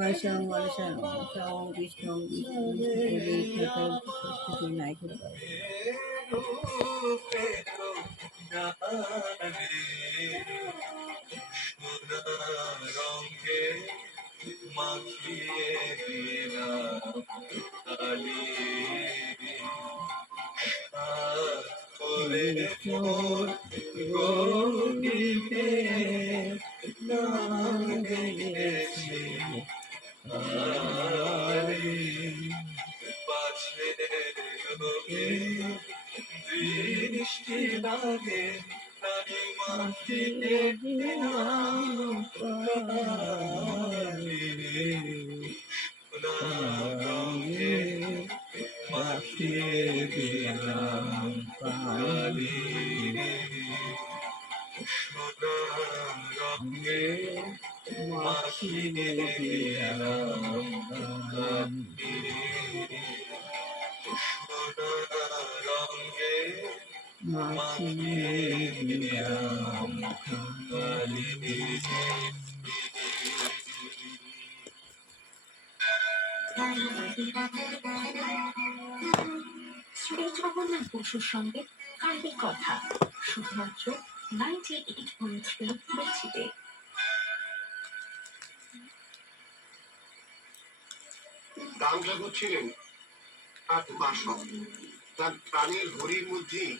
মহেশ্বরং মহেশ্বরং ওং কৃষ্ণং বিষ্ণু নাই রঙে মাখিয়ে দিলাম কালি করে গরিবে নাম দিয়েছি পাশে বৃষ্টি লাগে তারি মাখিয়ে দিলাম রঙে মাখিয়ে দিলাম কালি সোনা রঙে মাখিয়ে দিলাম কালি সোনা রঙে মাখিয়ে দিলাম কালি। শ্রী জগন্নাথ বসুর সঙ্গে কাহিনী কথা শুধুমাত্র 98.3 মির্চিতে। রাম ঠাকুর ছিলেন উপাসক। তার প্রাণের ঘড়ির মধ্যেই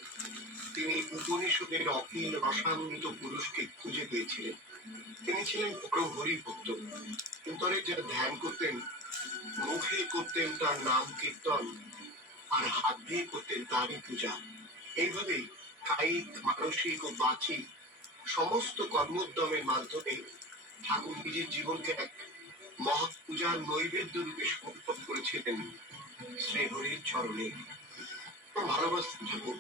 তিনি উপনিষদের অখিল রসান্বিত পুরুষকে খুঁজে পেয়েছিলেন। তিনি ছিলেন বড় হরিভক্ত। অন্তরে যারা ধ্যান করতেন, মুখে করতেন তার নাম কীর্তন, আর হাত দিয়ে করতেন তারই পূজা। এইভাবেই কায়িক, মানসিক ও বাচিক সমস্ত কর্মোদ্যমের মাধ্যমে ঠাকুর নিজের জীবনকে এক মহাপূজার নৈবেদ্য রূপে সমর্পণ করেছিলেন শ্রীহরির চরণে। ভালোবাসতেন ঠাকুর,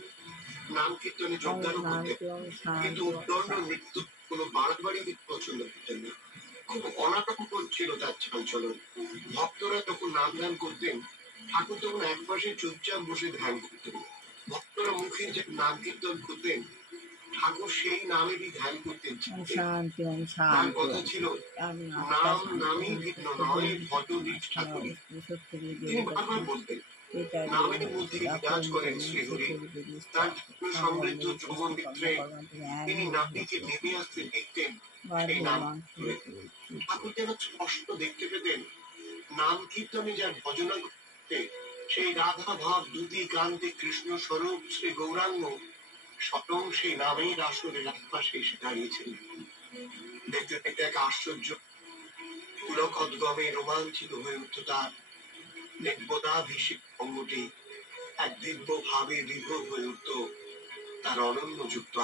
নাম কীর্তনে যোগদানও করতেন, কিন্তু উদ্দণ্ড মৃত্যু কোনো বাড়াবাড়ি পছন্দ করতেন না। খুব অনাটঙ্কর ছিল তার চাঞ্চলন। ভক্তরা যখন নাম ধ্যান করতেন, ঠাকুর তখন একপাশে চুপচাপ বসে ধ্যান করতেন। ভক্তরা মুখে যে নাম কীর্তন করতেন, ঠাকুর সেই নামেরই ধ্যান করতেন। তার কথা ছিল, নাম নামই ভিন্ন নয়, ভজ নিজ ঠাকুরই। তিনি বারবার বলতেন, নামের মধ্যে বিরাজ করেন শ্রীহরি। তার সমৃদ্ধ যৌবন মিত্রে তিনি নামটিকে নেমে আসতে দেখতেন। সেই নাম ঠাকুর যেন স্পষ্ট দেখতে পেতেন, নাম কীর্তনে যার ভজনা করতে সেই রাধা ভাব দুটি কান্তে কৃষ্ণ স্বরূপ শ্রী গৌরাঙ্গ স্বয়ং সেই নামের আসরে একপাশে এসে দাঁড়িয়েছেন। দেখতে দেখতে এক আশ্চর্য পুলকোদ্গমে রোমাঞ্চিত হয়ে উঠত তার নির্বোধাভিষেক অঙ্গটি। এক দিব্য ভাবে বিভোর হয়ে উঠত তার অনন্য যুক্ত।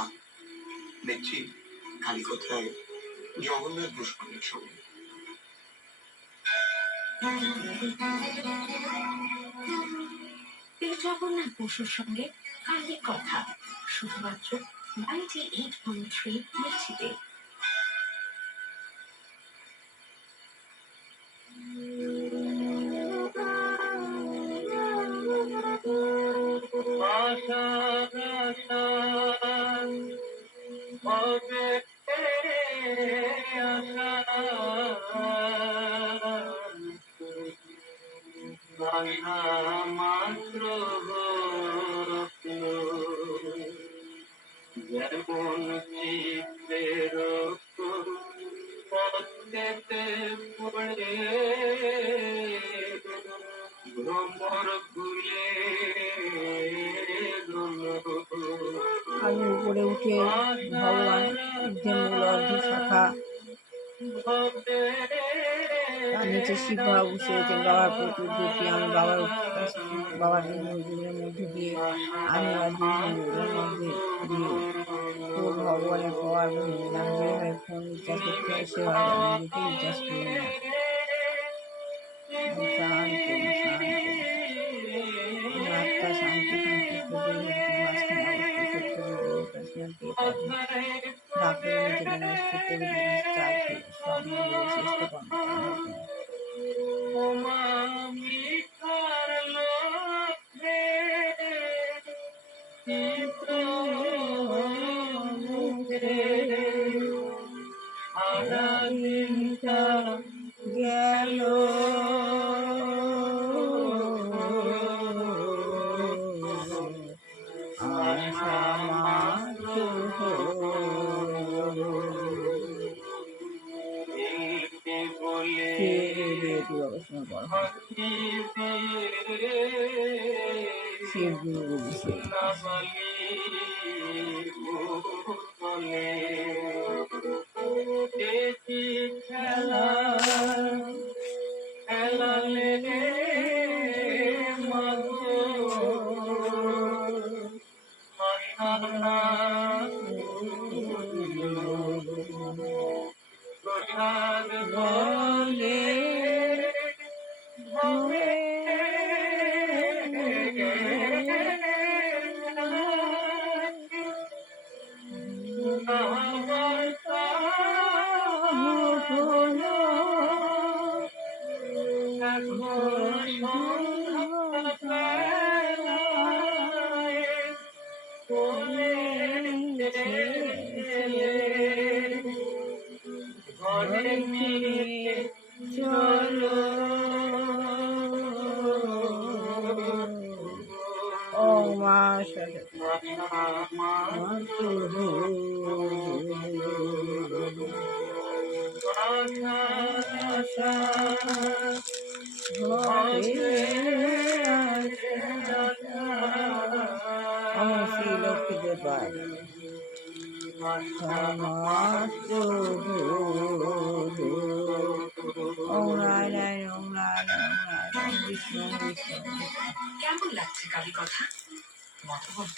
দেখছি কালীকথায় জগন্নাথ বসুর সঙ্গে। জগন্নাথ বসুর সঙ্গে কাহিনী কথা শুধুমাত্র 98.3 মির্চিতে। মাত্র যেমন চিত্রের পথেতে পড়ে ভ্রমর ভুলে আমি উপরে উঠে ভগবান মূল অর্ধ শাখা, তার নিচে শিব বাবা বসে রয়েছেন। বাবার প্রচুর জ্যোতি, আমি বাবার জীবনের মধ্যে দিয়ে আমি অর্ধের মধ্যে দিয়ে তোর ভগবানের পাওয়ার বলে দিলাম। যেভাবে ফোন রিচার্জ করতে হয় সেভাবে আমি নিজেকে রিচার্জ করে নিলাম। শান্তি শান্তি আত্মা শান্তি মাঝখানে অবস্থিত ডাক্তারের নিজেকে নষ্ট করে চাল সব মিলিয়ে শ্রেষ্ঠ কর্ম। গেল শিব গবেষণা করা হয়। শিব গুরু অভিষেক। খেলা খেলালে মাগো প্রসাদ বলে ভবে ঘরে নিয়ে চলো ও মা শ্রী লক্ষ্মী দেবার কেমন লাগছে কালী কথা? মতামত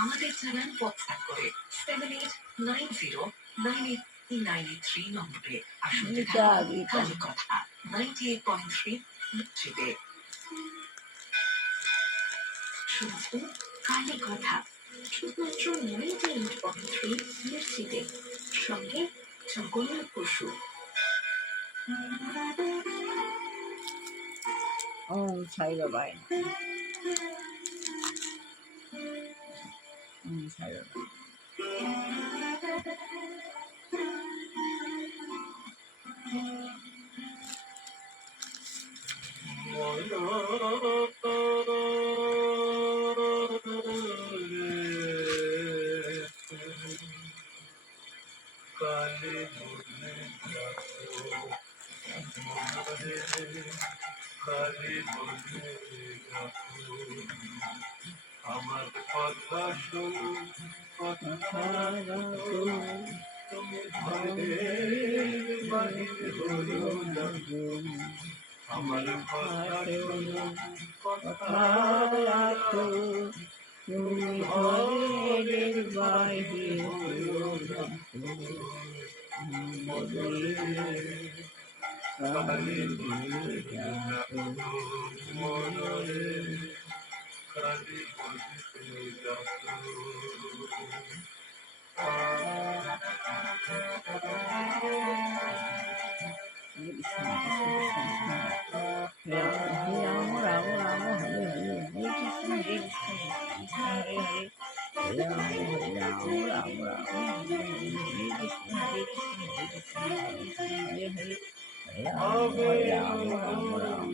আমাদের জানান হোয়াটসঅ্যাপ করে 7890983983 নম্বরে। আসলে কালী কথা 98.3 মির্চিতে। শুনছেন কালী কথা শুধুমাত্র 98.3 মির্চিতে, সঙ্গে জগন্নাথ বসু। ওম সাই বাবাই ওম সাই বাবা। আমার কথা শুনো, তুমি বাহির হইও না। আমার কথা শুনো, কথা রাখো, তুমি ঘরের বাহিরে হইও না। কালী বলে ডাকো, মনরে কালী বলে ডাকো। রাম রাম রাম হরে হরে হরে কৃষ্ণ হরে কৃষ্ণ হরে হরে রাম হরে রাম রাম রাম হরে হরে কৃষ্ণ হরে কৃষ্ণ হরে কৃষ্ণ হরে হরে রাম রাম রাম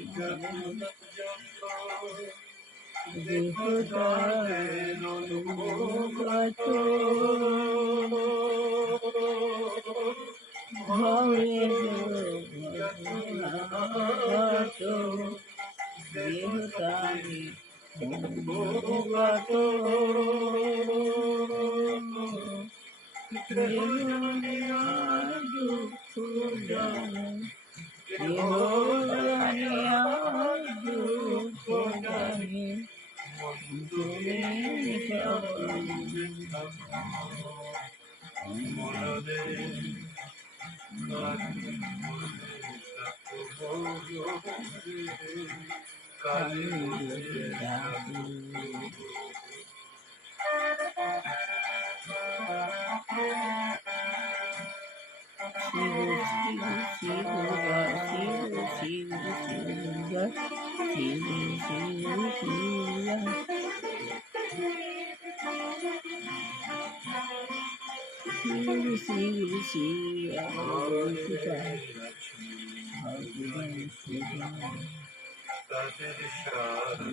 তাদের সাথে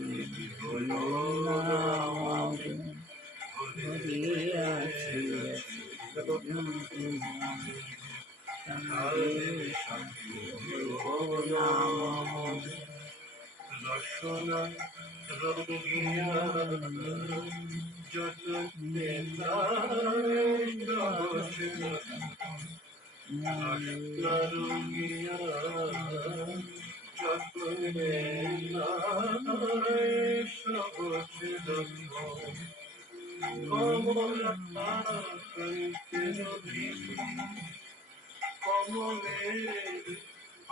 হলো শান্তি শান্তি নাম রসনা রঙিয়া যত রসনা রঙিয়া যত কমলা কমলে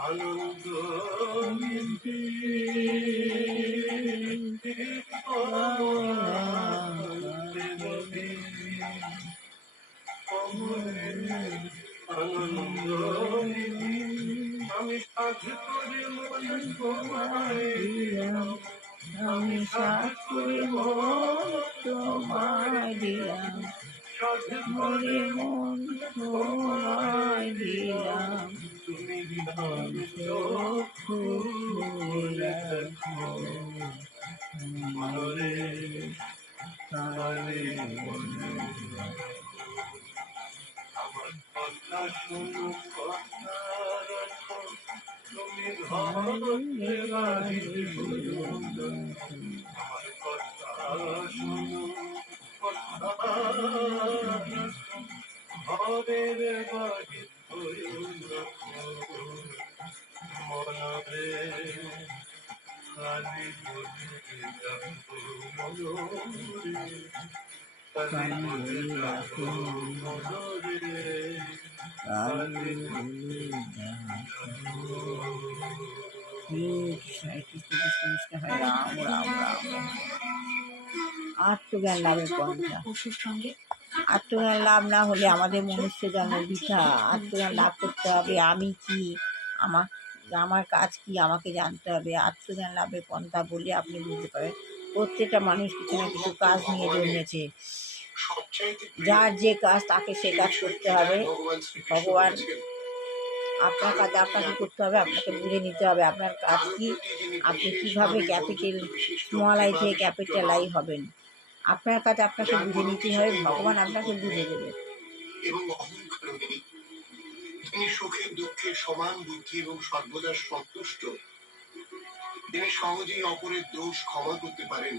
আনন্দ আনন্দ আমি সাধু করে মন তোমায় আমি সাথে তোমায় দিলাম সাধু মরে মন তোমায় দিলাম তুমি বিধান চক্ষু খুলে রাখো মনে তারে আমার কথা শুনো কথা রাখো তুমি ঘরে বাড়ি আমার কথা শুনো কথা রাখো ঘরের বাড়ি মনরে খালি বলে রাখো মনরে খালি বলে রাখো মনরে খালি বলে হরে কৃষ্ণ কৃষ্ণ কৃষ্ণ হরে রাম রাম রাম আত্মজ্ঞান লাভের পন্থা। পশুর সঙ্গে আত্মজ্ঞান লাভ না হলে আমাদের মনুষ্য জন্ম বৃথা। আত্মজ্ঞান লাভ করতে হবে আমি কি, আমার আমার কাজ কি আমাকে জানতে হবে। আত্মজ্ঞান লাভের পন্থা বলে আপনি বুঝতে পারেন প্রত্যেকটা মানুষ কিছু না কিছু কাজ নিয়ে জন্মেছে। যার যে কাজ তাকে সে কাজ করতে হবে। ভগবান আপনার কাজ আপনাকে করতে হবে, আপনাকে বুঝে নিতে হবে আপনার কাজ কি, আপনি কিভাবে ক্যাপিটাল স্মল আই থেকে ক্যাপিটাল আই হবেন। আপনার কাজ আপনাকে বুঝে নিতে হবে, ভগবান আপনাকে বুঝে দেবে। এবং অহংকার নেই। তিনি সুখে দুঃখে সমান বুদ্ধি এবং সর্বদা সন্তুষ্ট। তিনি সহজেই অপরের দোষ ক্ষমা করতে পারেন।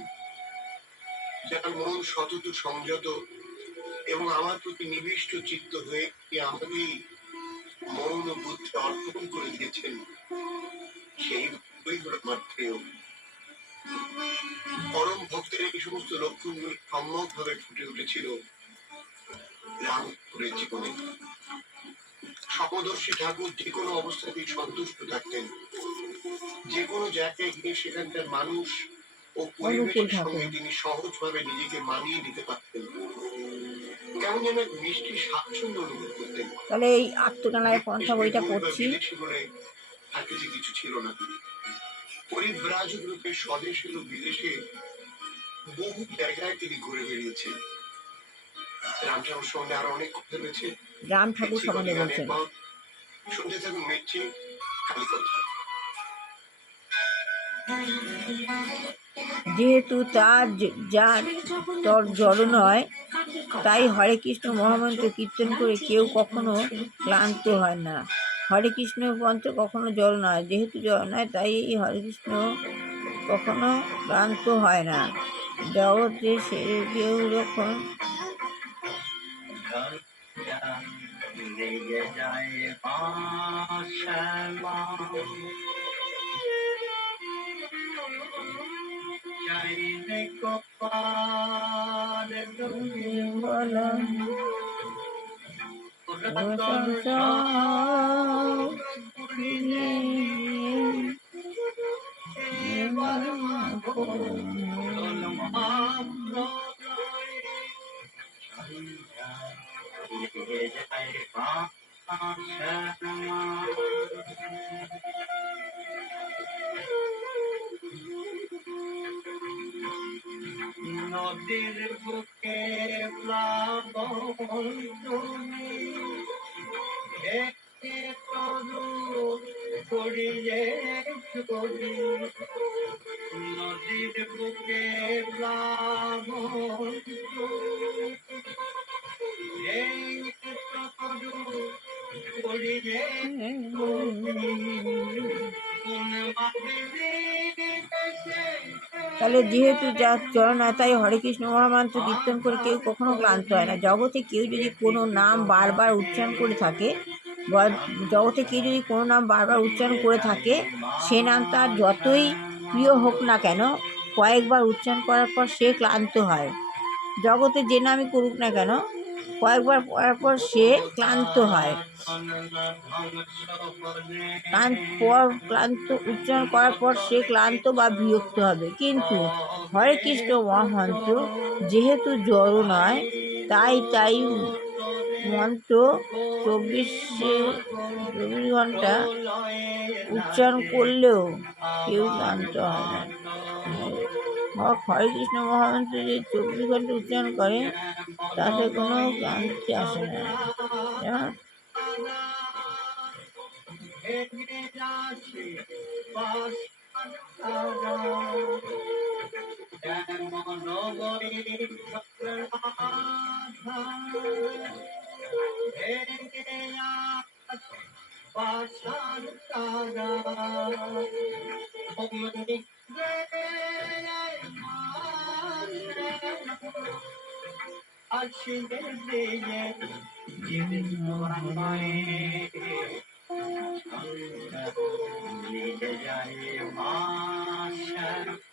যার মন সতত সংযত এবং আমার প্রতি নিবিষ্ট চিত্ত হয়ে আমাকেই মন ও বুদ্ধি অর্পণ করে দিয়েছেন, সেই ভক্তই হল আমার প্রিয়। পরম ভক্তের এই সমস্ত লক্ষণগুলি সম্যক ভাবে ফুটে উঠেছিল রামপুরের জীবনে। সমদর্শী ঠাকুর যে কোনো অবস্থাতেই সন্তুষ্ট থাকতেন। যে কোনো জায়গায় গিয়ে সেখানকার মানুষ ও পরিবেশের সঙ্গে তিনি সহজভাবে নিজেকে মানিয়ে নিতে পারতেন। কেমন যেন এক মিষ্টি স্বাচ্ছন্দ্য অনুভব করতেন। তাহলে এই আত্মজ্ঞানের পন্থা বইটা পড়ছি। তার কাছে কিছু ছিল না। পরিব্রাজক রূপে স্বদেশে ও বিদেশে বহু জায়গায় তিনি ঘুরে বেরিয়েছেন। রাম ঠাকুর সঙ্গে আরো অনেক কথা রয়েছে। রাম ঠাকুর সম্বন্ধে বলছেন, শুনতে থাকুন মেচ্ছি কালী কথা। যেহেতু তার যার তর জড় নয়, তাই হরে কৃষ্ণ মহামন্ত্র কীর্তন করে কেউ কখনো ক্লান্ত হয় না। হরে কৃষ্ণ মন্ত্র কখনো জড় নয়, যেহেতু জড় নয় তাই এই হরে কৃষ্ণ কখনো ক্লান্ত হয় না। জগতে সে কেউ যখন নদীর বুকে প্লাবন তুমি একটি তরু পড়িয়ে ছবি। নদীর বুকে প্লাবন তুমি একটি তরু পড়িয়ে যে কোন মাতৃ তাহলে যেহেতু যার চরণ হয়, তাই হরে কৃষ্ণ মহামন্ত্র কীর্তন করে কেউ কখনো ক্লান্ত হয় না। জগতে কেউ যদি কোনো নাম বারবার উচ্চারণ করে থাকে, জগতে কেউ যদি কোনো নাম বারবার উচ্চারণ করে থাকে, সে নাম তার যতই প্রিয় হোক না কেন, কয়েকবার উচ্চারণ করার পর সে ক্লান্ত হয়। জগতে যে নামই করুক না কেন, কয়েকবার পড়ার পর সে ক্লান্ত হয়। ক্লান্ত উচ্চারণ করার পর সে ক্লান্ত বা বিরক্ত হবে। কিন্তু হরে কৃষ্ণ মহামন্ত্র যেহেতু জড় নয়, তাই মন্ত্র 24 ঘন্টা উচ্চারণ করলেও কেউ ক্লান্ত হয় না। হরে কৃষ্ণ মহামন্ত্র যে 24 ঘন্টা উচ্চারণ করে, তাতে কোনো ক্লান্তি আসে না। যেমন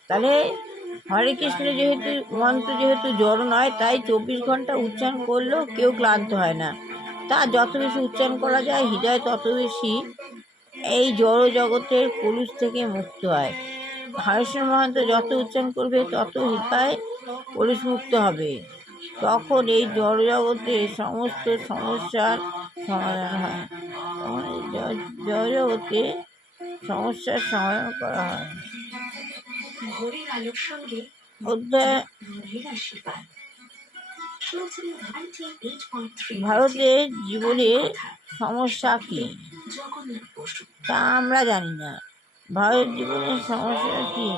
তাহলে হরে কৃষ্ণ যেহেতু মন্ত্র যেহেতু জড় নয়, তাই 24 ঘন্টা উচ্চারণ করলেও কেউ ক্লান্ত হয় না। তা যত বেশি উচ্চারণ করা যায়, হৃদয় তত বেশি এই জড় জগতের কলুষ থেকে মুক্ত হয়। হরেকৃষ্ণ মহামন্ত্র যত উচ্চারণ করবে, তত হৃদয় কলুষ মুক্ত হবে। তখন এই জড় জগতের সমস্ত সমস্যার সমাধান হয়। তখন এই জড় জগতে সমস্যার সমাধান করা হয়। ঘড়ির আলোর সঙ্গে অধ্যায় মনের আশীর্বাদ শুনছেন 98.3 ভারতের জীবনের সমস্যা কি জগন্নাথ বসু। তা আমরা জানি না। ভারতের জীবনের সমস্যা কি?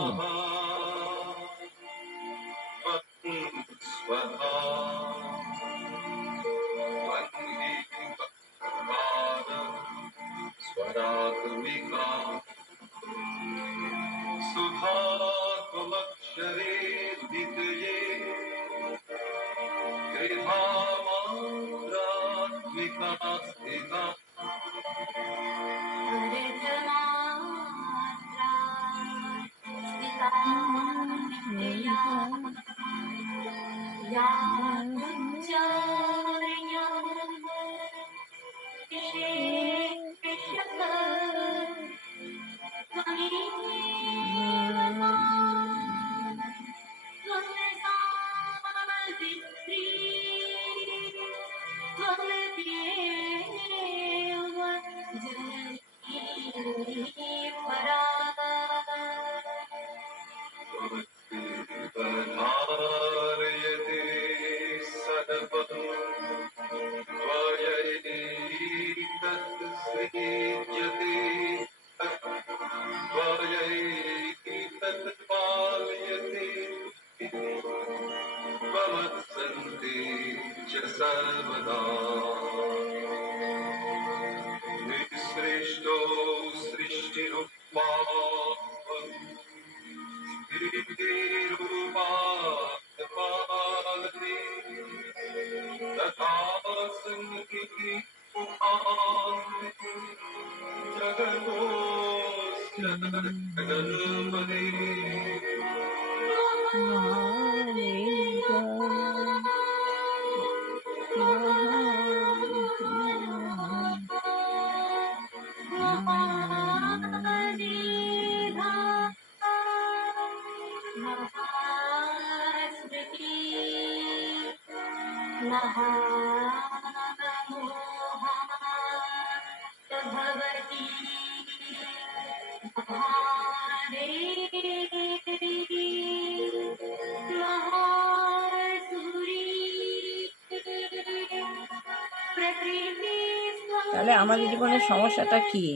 তাহলে আমাদের জীবনের সমস্যাটা কি?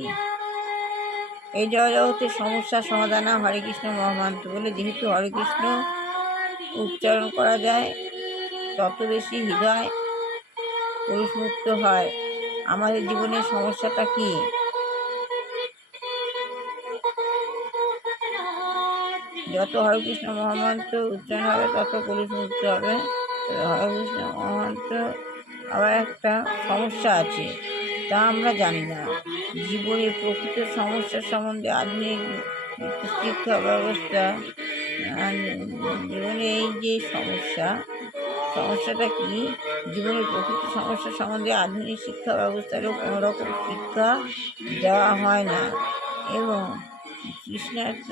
এই জগতের সমস্যার সমাধান হরে কৃষ্ণ মহামন্ত্র বলে। যেহেতু হরে কৃষ্ণ উচ্চারণ করা যায়, তত বেশি হৃদয় কলুষমুক্ত হয়। আমাদের জীবনের সমস্যাটা কি? যত হরে কৃষ্ণ মহামন্ত্র উচ্চারণ হবে তত কলুষ মুক্ত হবে। হরে কৃষ্ণ মহামন্ত্র আবার একটা সমস্যা আছে, তা আমরা জানি না। জীবনের প্রকৃত সমস্যার সম্বন্ধে আধুনিক শিক্ষা ব্যবস্থা জীবনে এই যে সমস্যাটা কি, জীবনের প্রকৃত সমস্যা সম্বন্ধে আধুনিক শিক্ষা ব্যবস্থারও কোনো রকম শিক্ষা দেওয়া হয় না এবং কৃষ্ণার্থ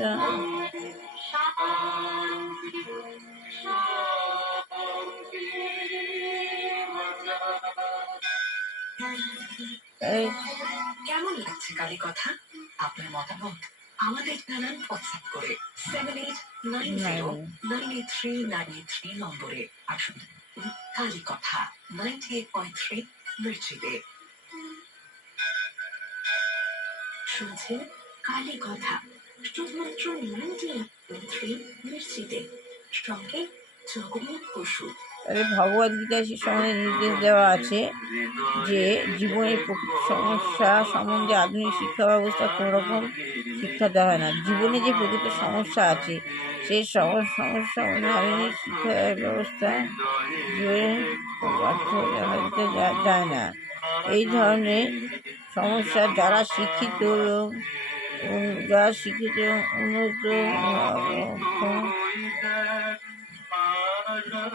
কেমন লাগছে কালী কথা? আপনার মতামত আমাদের জানান হোয়াটসঅ্যাপ করে 7890983983 নম্বরে। আসুন কালী কথা 98.3 মির্চিতে শুনছেন কালী কথা শুধুমাত্র 98.3 মির্চিতে, সঙ্গে জগন্নাথ বসু। তাহলে ভগবদ গীতায় সে সম্বন্ধে নির্দেশ দেওয়া আছে যে জীবনের প্রকৃত সমস্যা সম্বন্ধে আধুনিক শিক্ষা ব্যবস্থা কোনো রকম শিক্ষা দেওয়া হয় না। জীবনে যে প্রকৃত সমস্যা আছে সেই সমস্যা আধুনিক শিক্ষা ব্যবস্থা যায় না। এই ধরনের সমস্যা যারা শিক্ষিত উন্নত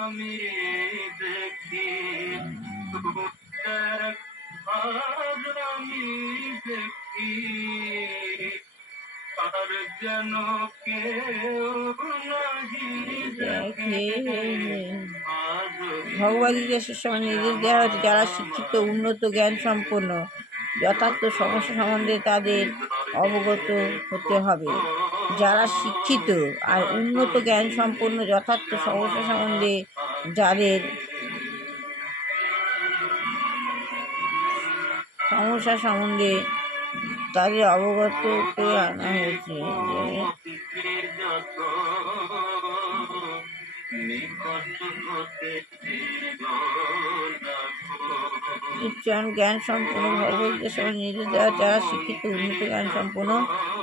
আমি দেখি আমি দেখি আর যেন কেউ নাহি দেখে ভগবদ গীতা শেষ সময় নির্দেশ দেওয়া হয়েছে যারা শিক্ষিত উন্নত জ্ঞান সম্পন্ন যথার্থ সমস্যা সম্বন্ধে তাদের অবগত হতে হবে। যারা শিক্ষিত আর উন্নত জ্ঞান সম্পন্ন যথার্থ সমস্যা সম্বন্ধে যাদের সমস্যা সম্বন্ধে তাদের অবগত করে আনা হয়েছে। উচ্চারণ জ্ঞান সম্পন্ন ভগবদ্গীতার সময় নির্দেশ দেওয়া যারা শিক্ষিত উন্নত জ্ঞান সম্পন্ন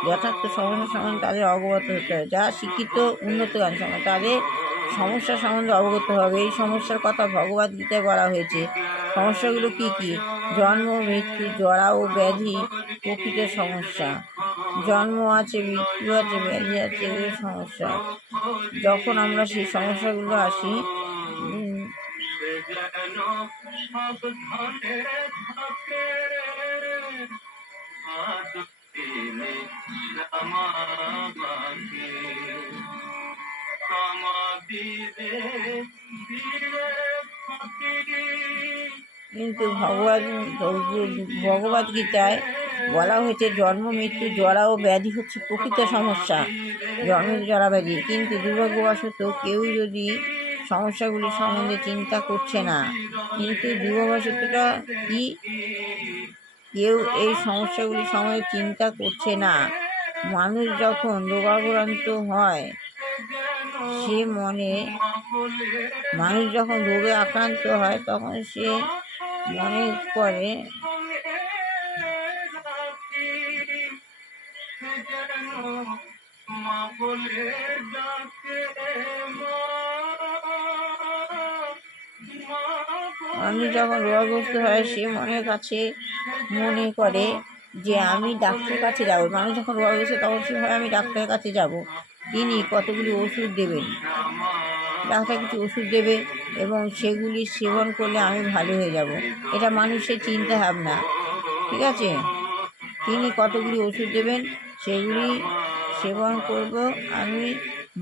যথার্থ সমস্যা সম্বন্ধে তাদের অবগত হতে হবে। যারা শিক্ষিত উন্নত জ্ঞান সম্পন্ন তাদের সমস্যা সম্বন্ধে অবগত হবে। এই সমস্যার কথা ভগবদ গীতায় বলা হয়েছে। সমস্যাগুলো কি কি? জন্ম, মৃত্যু, জরা ও ব্যাধি প্রকৃত সমস্যা। জন্ম আছে, মৃত্যু আছে, ব্যাধি আছে, এগুলো সমস্যা। যখন আমরা সেই সমস্যাগুলো আসি কিন্তু ভগবদ গীতায় বলা হয়েছে জন্ম, মৃত্যু, জরা ও ব্যাধি হচ্ছে প্রকৃত সমস্যা। জন্ম, জরা, ব্যাধি। কিন্তু দুর্ভাগ্যবশত কেউ যদি সমস্যাগুলি সম্বন্ধে চিন্তা করছে না। কিন্তু দুর্ভাগ্যবশতটা কি? কেউ এই সমস্যাগুলি সম্বন্ধে চিন্তা করছে না। মানুষ যখন রোগাক্রান্ত হয় মানুষ যখন রোগে আক্রান্ত হয় তখন সে মনে করে মানুষ যখন রোগগ্রস্ত হয় সে মনে করে যে আমি ডাক্তারের কাছে যাব। মানুষ যখন রোগগ্রস্ত তখন সে ভাবে আমি ডাক্তারের কাছে যাব। তিনি কতগুলি ওষুধ দেবেন, ডাক্তার কিছু ওষুধ দেবে এবং সেগুলি সেবন করলে আমি ভালো হয়ে যাব। এটা মানুষের চিন্তা ভাবনা, ঠিক আছে? তিনি কতগুলি ওষুধ দেবেন, সেগুলি সেবন করব, আমি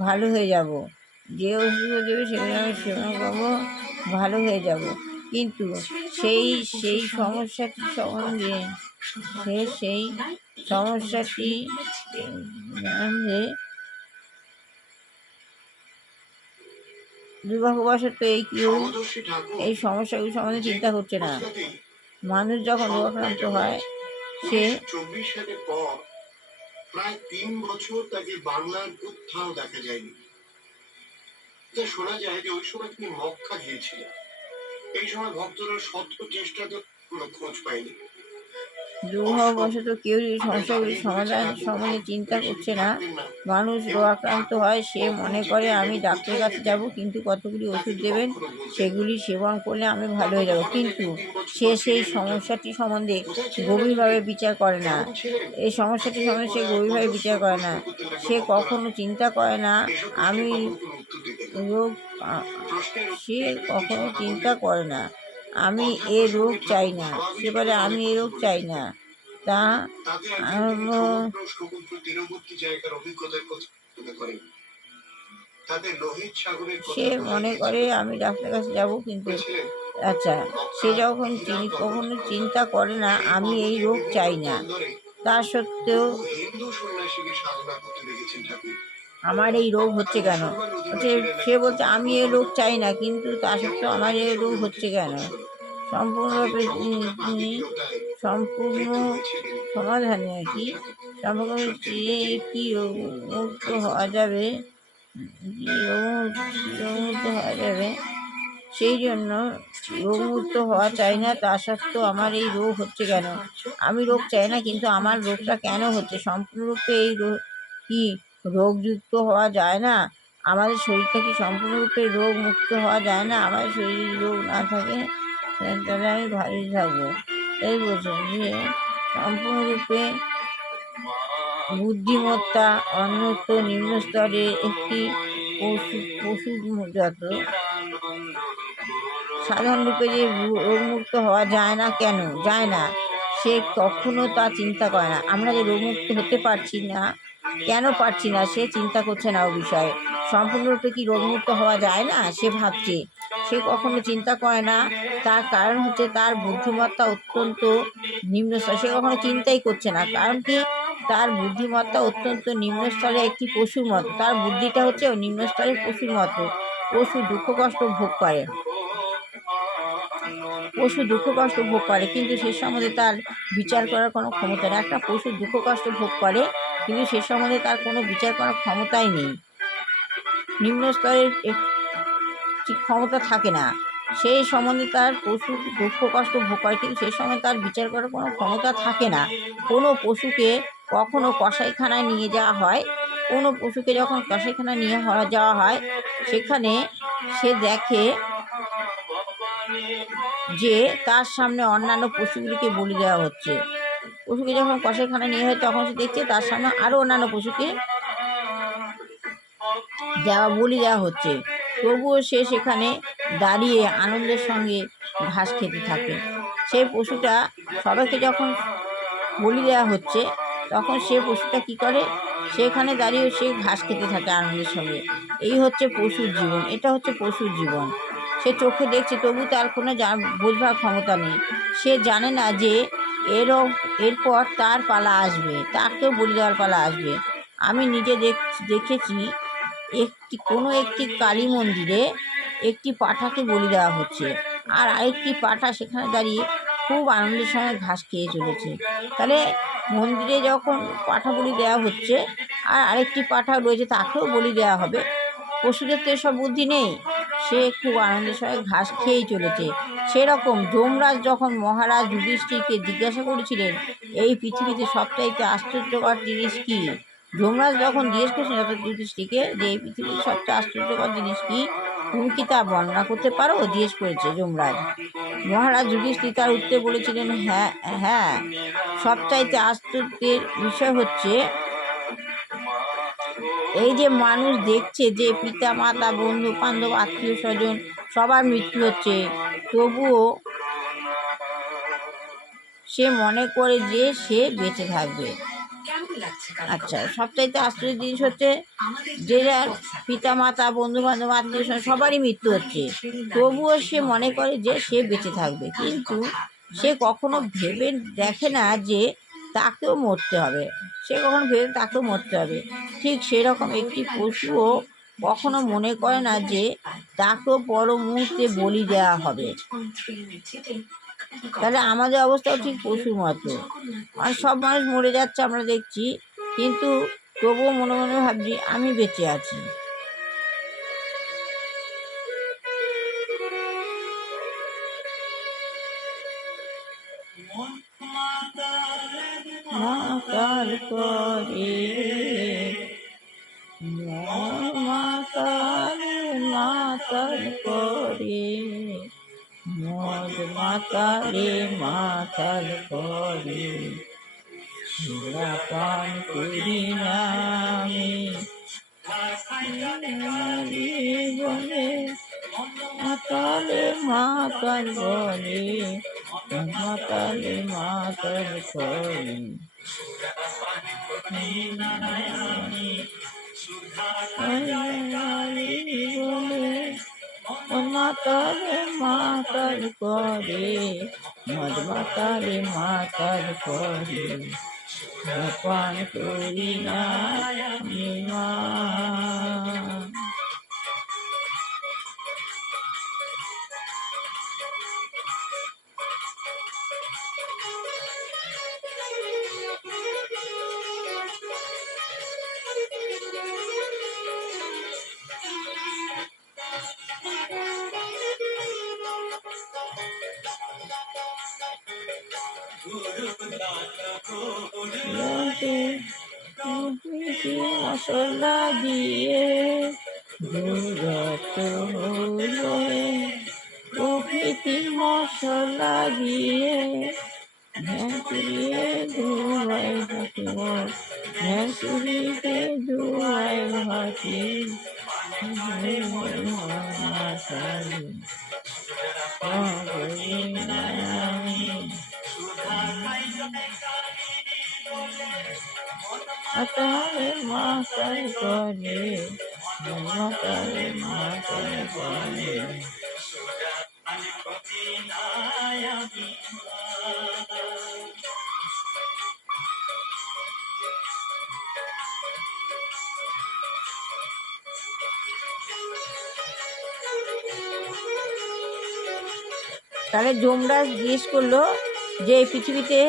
ভালো হয়ে যাব। যে ওষুধগুলো দেবে সেগুলি আমি সেবন করব, ভালো হয়ে যাব। কিন্তু সেই সমস্যাটি সম্বন্ধে দুর্ভাগ্যবশত এই সমস্যাগুলি সম্বন্ধে চিন্তা করছে না। মানুষ যখন রোগাক্রান্ত হয় সে 24 সালের পর প্রায় 3 বছর তাকে বাংলার কোথাও দেখা যায়নি। যা শোনা যায় যে ওই সময় তিনি মক্কা গিয়েছিলেন। এই সময় ভক্তরা শত চেষ্টাতেও কোনো খোঁজ পায়নি। দুর্ভাগ্যবশত কেউ এই সমস্যাগুলির সমাধান সম্বন্ধে চিন্তা করছে না। মানুষ রোগাক্রান্ত হয়, সে মনে করে আমি ডাক্তারের কাছে যাব, কিন্তু কতগুলি ওষুধ দেবেন, সেগুলি সেবন করলে আমি ভালো হয়ে যাব, কিন্তু সে সেই সমস্যাটি সম্বন্ধে গভীরভাবে বিচার করে না। এই সমস্যাটি সম্বন্ধে সে গভীরভাবে বিচার করে না। সে কখনো চিন্তা করে না আমি রোগ সে কখনো চিন্তা করে না আমি এ রোগ চাই না। সে বলে আমি এ রোগ চাই না। তা তাতে সমুদ্র তীরবর্তী জায়গার অভিজ্ঞতার কথা মনে করেন। তাদের লোহিত সাগরের সে কথা মনে করে আমি ডাক্তারের কাছে যাব, কিন্তু বলেছিলেন, আচ্ছা, সে যখন কখনো চিন্তা করে না আমি এই রোগ চাই না। তা সত্ত্বেও হিন্দু সন্ন্যাসীকে সাধনা করতে দেখেছেন ঠাকুর। আমার এই রোগ হচ্ছে কেন? হচ্ছে সে বলছে আমি এই রোগ চাই না, কিন্তু তা সত্ত্বেও আমার এই রোগ হচ্ছে কেন? সম্পূর্ণরূপে তিনি সম্পূর্ণ সমাধানে আর কি সম্পূর্ণ কি রোগমুক্ত হওয়া যাবে, কি রোগমুক্ত হওয়া যাবে, সেই জন্য রোগমুক্ত হওয়া চাই না। তা সত্ত্বেও আমার এই রোগ হচ্ছে কেন? আমি রোগ চাই না, কিন্তু আমার রোগটা কেন হচ্ছে? সম্পূর্ণরূপে এই রোগ কি রোগযুক্ত হওয়া যায় না? আমাদের শরীরটা কি সম্পূর্ণরূপে রোগ মুক্ত হওয়া যায় না? আমাদের শরীরে রোগ না থাকে তাহলে আমি ভালোই থাকবো। তাই বলছেন যে সম্পূর্ণরূপে বুদ্ধিমত্তা অন্যত্র নিম্ন স্তরের একটি পশুজাত সাধারণরূপে যে রোগমুক্ত হওয়া যায় না, কেন যায় না সে কখনো তা চিন্তা করে না। আমরা যে রোগমুক্ত হতে পারছি না, কেন পারছি না সে চিন্তা করছে না ও বিষয়ে। সম্পূর্ণরূপে কি রোগমুক্ত হওয়া যায় না সে ভাবছে, সে কখনো চিন্তা করে না। তার কারণ হচ্ছে তার বুদ্ধিমত্তা অত্যন্ত নিম্ন স্তর, সে কখনো চিন্তাই করছে না। কারণ কি তার বুদ্ধিমত্তা অত্যন্ত নিম্ন স্তরে একটি পশুর মতো, তার বুদ্ধিটা হচ্ছে নিম্ন স্তরের পশুর মতো। পশু দুঃখ কষ্ট ভোগ করে, পশু দুঃখ কষ্ট ভোগ করে, কিন্তু সে সম্বন্ধে তার বিচার করার কোনো ক্ষমতা নেই। একটা পশু দুঃখ কষ্ট ভোগ করে, কিন্তু সে সম্বন্ধে তার কোনো বিচার করার ক্ষমতাই নেই, নিম্ন স্তরের ক্ষমতা থাকে না। সেই সম্বন্ধে তার পশু দুঃখ কষ্ট ভোগ করে, কিন্তু সেই সময় তার বিচার করার কোনো ক্ষমতা থাকে না। কোনো পশুকে কখনো কসাইখানায় নিয়ে যাওয়া হয়, কোনো পশুকে যখন কসাইখানায় নিয়ে যাওয়া হয়, সেখানে সে দেখে যে তার সামনে অন্যান্য পশুগুলিকে বলি দেওয়া হচ্ছে। পশুকে যখন কসাইখানায় নিয়ে হয় তখন সে দেখছে তার সামনে আরও অন্যান্য পশুকে বলি দেওয়া হচ্ছে। তবুও সে সেখানে দাঁড়িয়ে আনন্দের সঙ্গে ঘাস খেতে থাকে। সেই পশুটা সবাইকে যখন বলি দেওয়া হচ্ছে তখন সে পশুটা কি করে, সেখানে দাঁড়িয়ে সে ঘাস খেতে থাকে আনন্দের সঙ্গে। এই হচ্ছে পশুর জীবন, এটা হচ্ছে পশুর জীবন। সে চোখে দেখছে, তবু তার কোনো বোঝবার ক্ষমতা নেই। সে জানে না যে এরপর তার পালা আসবে, তাকেও বলি দেওয়ার পালা আসবে। আমি নিজে দেখেছি কোনো একটি কালী মন্দিরে একটি পাঁঠাকে বলি দেওয়া হচ্ছে, আর আরেকটি পাঁঠা সেখানে দাঁড়িয়ে খুব আনন্দের সঙ্গে ঘাস খেয়ে চলেছে। তাহলে মন্দিরে যখন পাঁঠা বলি দেওয়া হচ্ছে আর আরেকটি পাঁঠা রয়েছে তাকেও বলি দেওয়া হবে, পশুদের তো এসব বুদ্ধি নেই, সে খুব আনন্দের সঙ্গে ঘাস খেয়েই চলেছে। সেরকম যমরাজ যখন মহারাজ যুধিষ্ঠিরকে জিজ্ঞাসা করেছিলেন এই পৃথিবীতে সবচাইতে আশ্চর্যকর জিনিস কী, যমরাজ যখন জিজ্ঞেস করেছেন যুধিষ্ঠিরকে যে এই পৃথিবীতে সবচেয়ে আশ্চর্যকর জিনিস কী, তুমি কি তা বর্ণনা করতে পারো, জিজ্ঞেস করেছে যমরাজ। মহারাজ যুধিষ্ঠির তার উত্তরে বলেছিলেন হ্যাঁ, সবচাইতে আশ্চর্যের বিষয় হচ্ছে এই যে মানুষ দেখছে যে পিতা মাতা বন্ধু বান্ধব আত্মীয় স্বজন সবার মৃত্যু হচ্ছে, তবুও সে মনে করে যে সে বেঁচে থাকবে। আচ্ছা, সবচাইতে আশ্চর্যের জিনিস হচ্ছে যে যার পিতা মাতা বন্ধু বান্ধব আত্মীয় স্বজন সবারই মৃত্যু হচ্ছে, তবুও সে মনে করে যে সে বেঁচে থাকবে, কিন্তু সে কখনো ভেবে দেখে না যে তাকেও মরতে হবে, সে কখনো ভেবে তাকেও মরতে হবে। ঠিক সেরকম একটি পশুও কখনো মনে করে না যে তাকেও পর মুহূর্তে বলি দেওয়া হবে। তাহলে আমাদের অবস্থাও ঠিক পশুর মতো, আর সব মানুষ মরে যাচ্ছে আমরা দেখছি, কিন্তু তবুও মনে মনে ভাবছি আমি বেঁচে আছি। মাতা মাতাল করে, মন মাতালে মাতাল করে, মদ মাতালে মাতাল করে, সুরাপান করি না আমি বলে, মাতালে মাতাল বলে, মাতালে মাতাল করে, বলে মাতালে মাতাল করে, মদ মাতালে মাতাল করে, পান করি না আমি মা। মশলা দিয়ে দূরত হলো, প্রকৃতির মশলা দিয়ে ভ্যাঁচুরিয়ে ধুয়াই ভাসিব, ভ্যাঁচুরিতে ধুয়াই ভাসি, মাতালে মাতাল করে, মাতালে মাতাল করে। তাহলে যমরাজ জিজ্ঞেস করলো যে এই পৃথিবীতে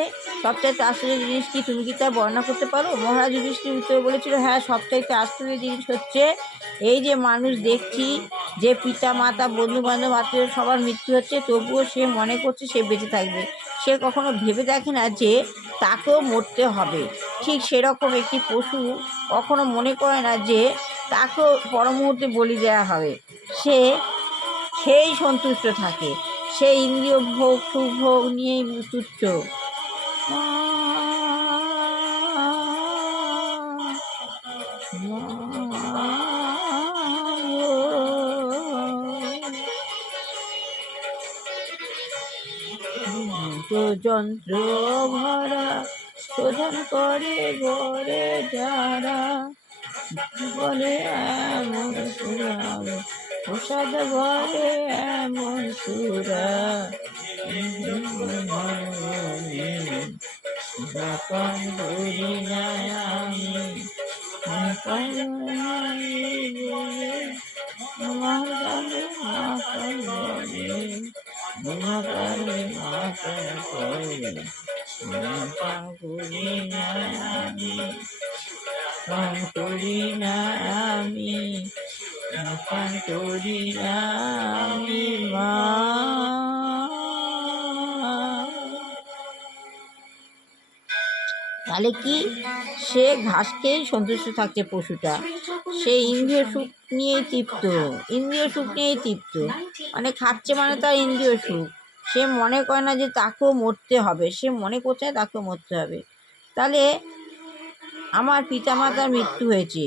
সবচাইতে আশ্চর্য জিনিস কি, তুমি কি তা বর্ণনা করতে পারো? মহারাজ যুধিষ্ঠির উত্তরে বলেছিল, হ্যাঁ, সবচাইতে আশ্চর্য জিনিস হচ্ছে এই যে মানুষ দেখছি যে পিতা মাতা বন্ধু বান্ধব আত্মীয় সবার মৃত্যু হচ্ছে, তবুও সে মনে করছে সে বেঁচে থাকবে। সে কখনো ভেবে দেখে না যে তাকেও মরতে হবে। ঠিক সেরকম একটি পশু কখনো মনে করে না যে তাকেও পর মুহূর্তে বলি দেওয়া হবে। সে খেয়েই সন্তুষ্ট থাকে, সে ইন্দ্রিয় ভোগ সুভোগ নিয়েই তুচ্ছ। যন্ত্র ভরা শোধন করে ঘরে যারা, বলে এমন সুরা প্রসাদ বলে এমন সুরা, পান করি না আমি, মাতালে মাতাল বলে, মাতালে মাতাল করে, পান করি না আমি, পান করি না আমি, পান করি না আমি মা। তাহলে কি, সে ঘাস খেয়েই সন্তুষ্ট থাকছে পশুটা, সে ইন্দ্রিয় সুখ নিয়েই তৃপ্ত, ইন্দ্রিয় সুখ নিয়েই তৃপ্ত, মানে খাচ্ছে মানে তার ইন্দ্রিয় সুখ। সে মনে করে না যে তাকেও মরতে হবে, সে মনে করছে না তাকেও মরতে হবে। তাহলে আমার পিতামাতার মৃত্যু হয়েছে,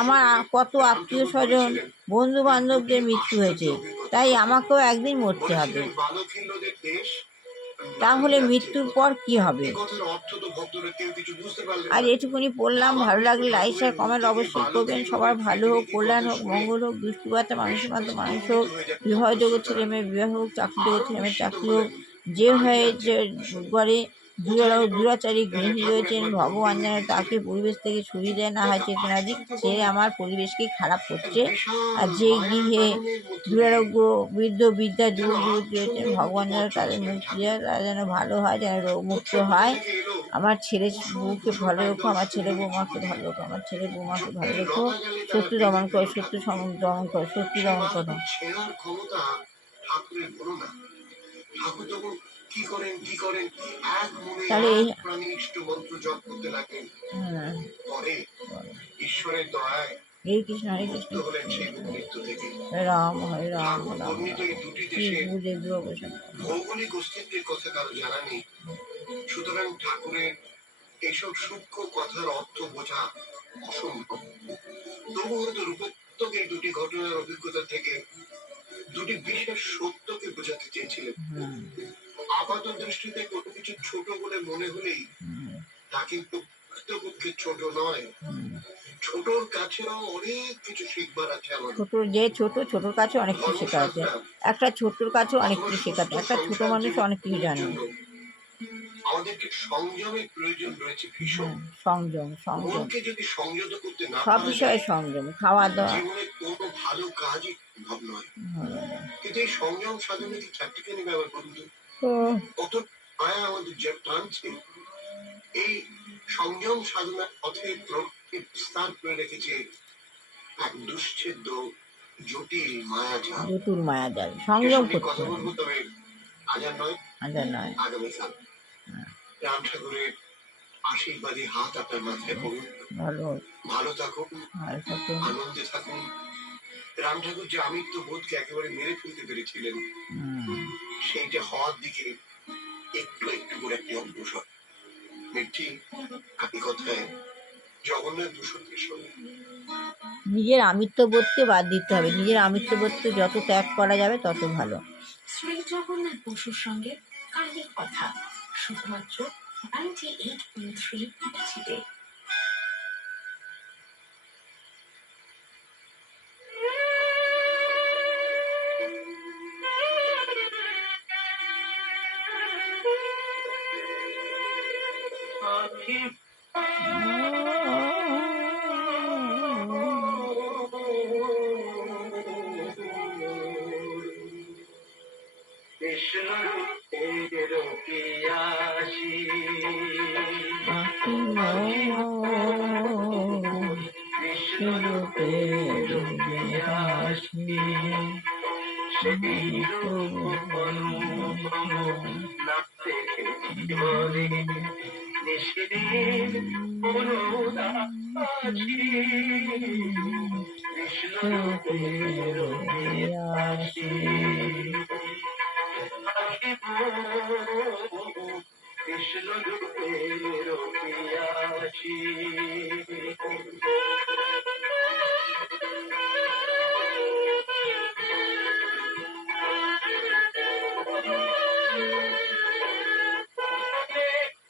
আমার কত আত্মীয় স্বজন বন্ধু বান্ধবদের মৃত্যু হয়েছে, তাই আমাকেও একদিন মরতে হবে। তাহলে মৃত্যুর পর কি হবে? আর এটুকুনি পড়লাম। ভালো লাগলে লাইক শেয়ার কমেন্ট অবশ্যই করবেন। সবার ভালো হোক, কল্যাণ হোক, মঙ্গল হোক, দুষ্টু বাচ্চা মানুষের মতো মানুষ হোক, বিবাহ জগৎ ছেলে মেয়ে বিবাহ হোক, চাকরি জগৎ ছেলে মেয়ের চাকরি হোক, যে হয়ে যে ঘরে দুরাচারী গৃহী রয়েছেন, ভগবান যেন তাকে পরিবেশ থেকে সরিয়ে দেয়, না হয় চেতনাধিক সে আমার পরিবেশকে খারাপ করছে। আর যে গৃহে দুরারোগ্য বৃদ্ধ বৃদ্ধা যুবক যুবতী রয়েছেন, ভগবান যেন তাদের মুক্তি দেয়, তারা যেন ভালো হয়, যেন রোগমুক্ত হয়। আমার ছেলে বউকে ভালো রেখো, আমার ছেলে বৌমাকে ভালো রেখো, আমার ছেলে বৌমাকে ভালো রেখো। শত্রু দমন করো, শত্রু দমন করো, শত্রু দমন করো। ঠাকুর যখন কি করেন এক মনে তাহলে এই এক প্রাণী ইষ্ট মন্ত্র জপ করতে লাগলেন। হ্যাঁ, পরে বলো। ঈশ্বরের দয়ায় হরে কৃষ্ণ হরে মুক্ত কৃষ্ণ হলেন সেই মৃত্যু থেকে। হরে রাম ঠাকুর রাম বর্ণিত রাম এই দুটি কি দেশে বুঝে দুর্গোষণ ভৌগোলিক অস্তিত্বের কথা কারো জানা নেই, সুতরাং ঠাকুরের এইসব সূক্ষ্ম কথার অর্থ বোঝা অসম্ভব। তবু হয়তো রূপোক্তক এই দুটি ঘটনার অভিজ্ঞতা থেকে দুটি বিশেষ সত্যকে বোঝাতে চেয়েছিলেন। আপাত দৃষ্টিতে কোনো কিছু ছোট বলে মনে হলেই তা কিন্তু প্রকৃতপক্ষে ছোট নয়। ছোটর কাছেও অনেক কিছু শিখবার আছে আমাদের। ছোট যে ছোটর কাছে অনেক কিছু শেখা আছে, একটা ছোটর কাছে অনেক কিছু শেখাতে, একটা ছোট মানুষ অনেক কিছু জানে। আমাদেরকে সংযমের প্রয়োজন রয়েছে ভীষণ। সংযম মনকে যদি সংযত করতে না সব পারা বিষয়ে যায়, সংযম, খাওয়া দাওয়া জীবনে কোনো ভালো কাজই সম্ভব নয়। কিন্তু এই সংযম সাধনে কি চারটিখানি ব্যবহার করুন তো, কত মায়া আমাদের যে টানছে। এই সংযম সাধনার পথে প্রকৃতি বিস্তার করে রেখেছে এক দুশ্ছেদ্য জটিল মায়াজাল। সংযম করতে কথা হবে। বলবো, তবে আজ আর নয়, আগামীকাল। রাম ঠাকুরের আশীর্বাদী হাত আপনার মাথায় পড়ুন। ভালো থাকুন, আনন্দে থাকুন। রাম ঠাকুর যে আমিত্ব বোধকে একেবারে মেরে ফেলতে পেরেছিলেন, সেইটা হওয়ার দিকে একটু একটু করে একটি অগ্রসর। মিঠি আপনি কথায় জগন্নাথ দূষণের সঙ্গে নিজের আমিত্ব বোধকে বাদ দিতে হবে, নিজের আমিত্ব বোধকে যত ত্যাগ করা যাবে তত ভালো। শ্রী জগন্নাথ বসুর সঙ্গে কালের কথা, শুধুমাত্র 98.3 টিতে। আখি কৃষ্ণ রূপের পিয়াসী কৃষ্ণ রূপের পিয়াসী সেই রূপ অনুপম না দেখে বলে নিশিদিন অনুদাসী কৃষ্ণ রূপের পিয়াসী কৃষ্ণ রূপের পিয়াসী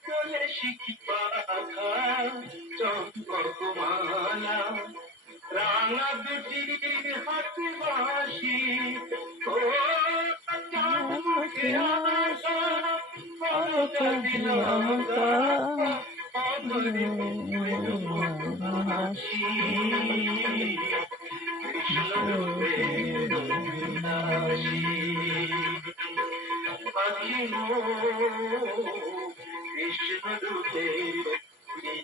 চলে শিখি পাখা চম্পকমালা রাঙা দুটি হাতে বাসি ও চাঁদমুখে আশা মমতা দিলকা অমরে হাসি কৃষ্ণ রূপের হাসি পাখি কৃষ্ণ রূপের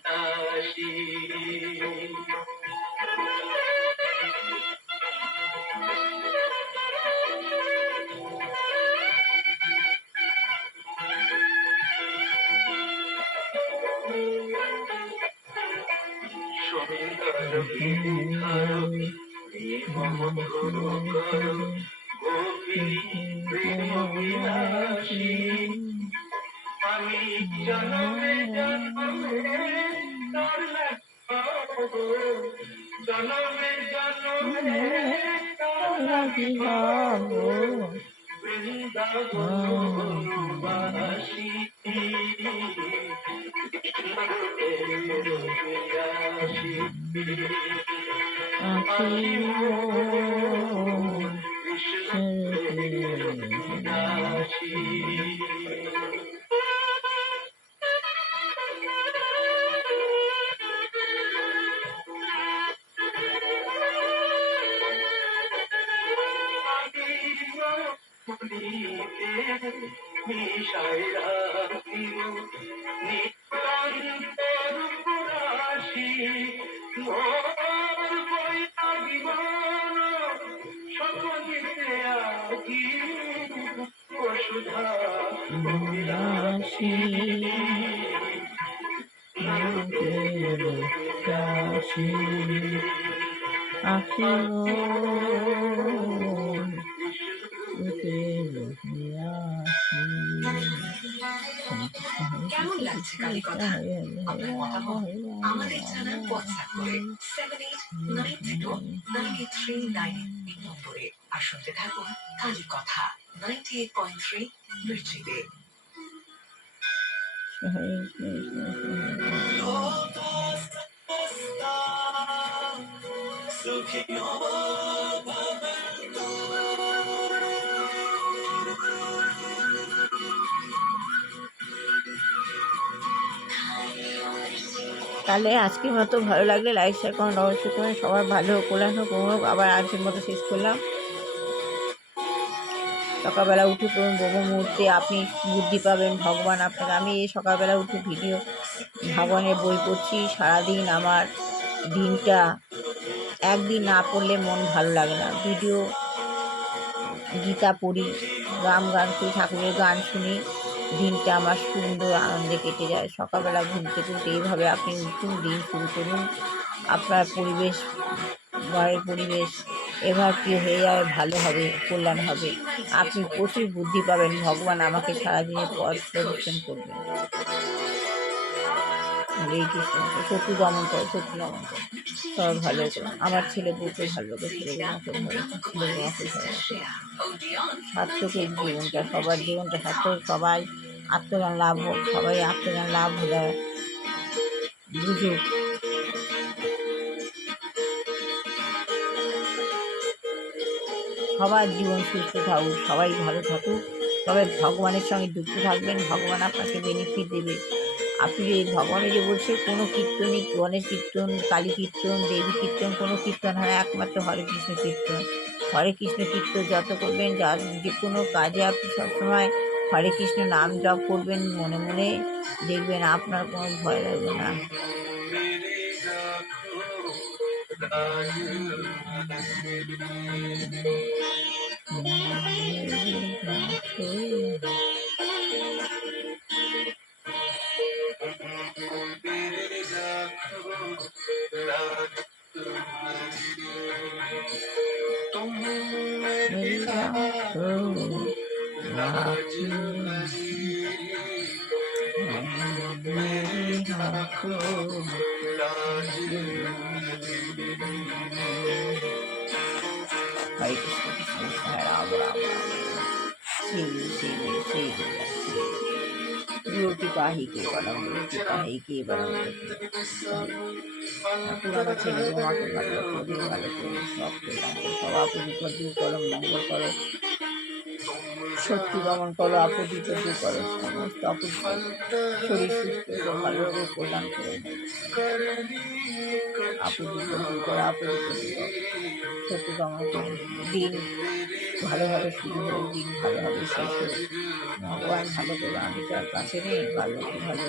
হাসি সুন্দর বিধার মমধুর কর গোপিনী প্রেম বিলাসী আমি জনমে জনমে তার লাগবো জনমে জনমে তার লাগবো বৃন্দাবনবাসী মিশাই রাখিব নিতান্তর পুরাশি মোর বইটা জীবন সকলিতে আজি বসুধা আসি আসি আখি কেমন লাগছে কালী কথা? আপনার মতামত আমাদের জানান হোয়াটসঅ্যাপ করে 7892909398 এই নম্বরে। আর শুনতে থাকুন কালী কথা 98.3 মির্চিতে। তাহলে আজকের মতো ভালো লাগলে লাইক শেয়ার কমেন্ট অবশ্যই করেন। সবার ভালো হোক, কল্যাণ হোক, মঙ্গল হোক। আবার আজকের মতো শেষ করলাম। সকালবেলা উঠে পড়ুন, ব্রহ্ম মুহূর্তে আপনি বুদ্ধি পাবেন, ভগবান আপনাকে। আমি এই সকালবেলা উঠে ভিডিও ভগবানের বই পড়ছি। সারাদিন আমার দিনটা একদিন না পড়লে মন ভালো লাগে না। ভিডিও গীতা পড়ি, গান করি, ঠাকুরের গান শুনি, দিনটা আমার সুন্দর আনন্দে কেটে যায়। সকালবেলা ঘুম থেকে উঠে এইভাবে আপনি উঠুন, দিন শুরু করুন। আপনার পরিবেশ, ঘরের পরিবেশ এবার প্রিয় হয়ে যাবে, ভালো হবে, কল্যাণ হবে। আপনি প্রচুর বুদ্ধি পাবেন, ভগবান আমাকে সারাদিনের পথ প্রদর্শন করবেন। হরে কৃষ্ণ। শত্রু দমন করে, শত্রু দমন করে, সবাই ভালো করে। আমার ছেলে বউকে ভালো করে, ছেলেগুলোকে ভালো করে, ছেলেগুলোকে ভালো করে। সার্থকের জীবনটা, সবার জীবনটা সার্থক। সবাই আত্মজ্ঞান লাভ হোক, সবাই আত্মজ্ঞান লাভ হলে বুঝুক। সবার জীবন সুস্থ থাকুক, সবাই ভালো থাকুক, তবে ভগবানের সঙ্গে যুক্ত থাকবেন। ভগবান আপনাকে বেনিফিট দেবে। আপনি যে ভগবানের যে বলছে কোনো কীর্তনই, গণেশ কীর্তন, কালী কীর্তন, দেবী কীর্তন, কোনো কীর্তন হয় একমাত্র হরে কৃষ্ণ কীর্তন। হরে কৃষ্ণ কীর্তন যত করবেন, যে কোনো কাজে আপনি সবসময় হরে কৃষ্ণ নাম জপ করবেন মনে মনে, দেখবেন আপনার কোনো ভয় লাগবে না। हरे कृष्ण कृष्ण कृष्ण हरे राम राम राम श्री गुरु श्री गुरु श्री गुरु श्री गुरु कृपा ही केवलम, गुरु कृपा ही केवलम। পুরানো ছেলে বৌমাকে ভালো করে, ভালো করে সব কল্যাণ করো, সব আপদ বিপদ দূর করো, মঙ্গল করো, শত্রু দমন করো, আপদ বিপদ দূর করো, সমস্ত আপদ শরীর সুস্থ করো, ভালো রোগ কল্যাণ করো, আপদ বিপদ দূর করো, আপদ বিপদ দূর করো, শত্রু দমন করো। দিন ভালোভাবে শুরু হোক, দিন ভালোভাবে শেষ হোক, ভগবান ভালো করো। আমি তো আর কাছে নেই, ভালো ভালো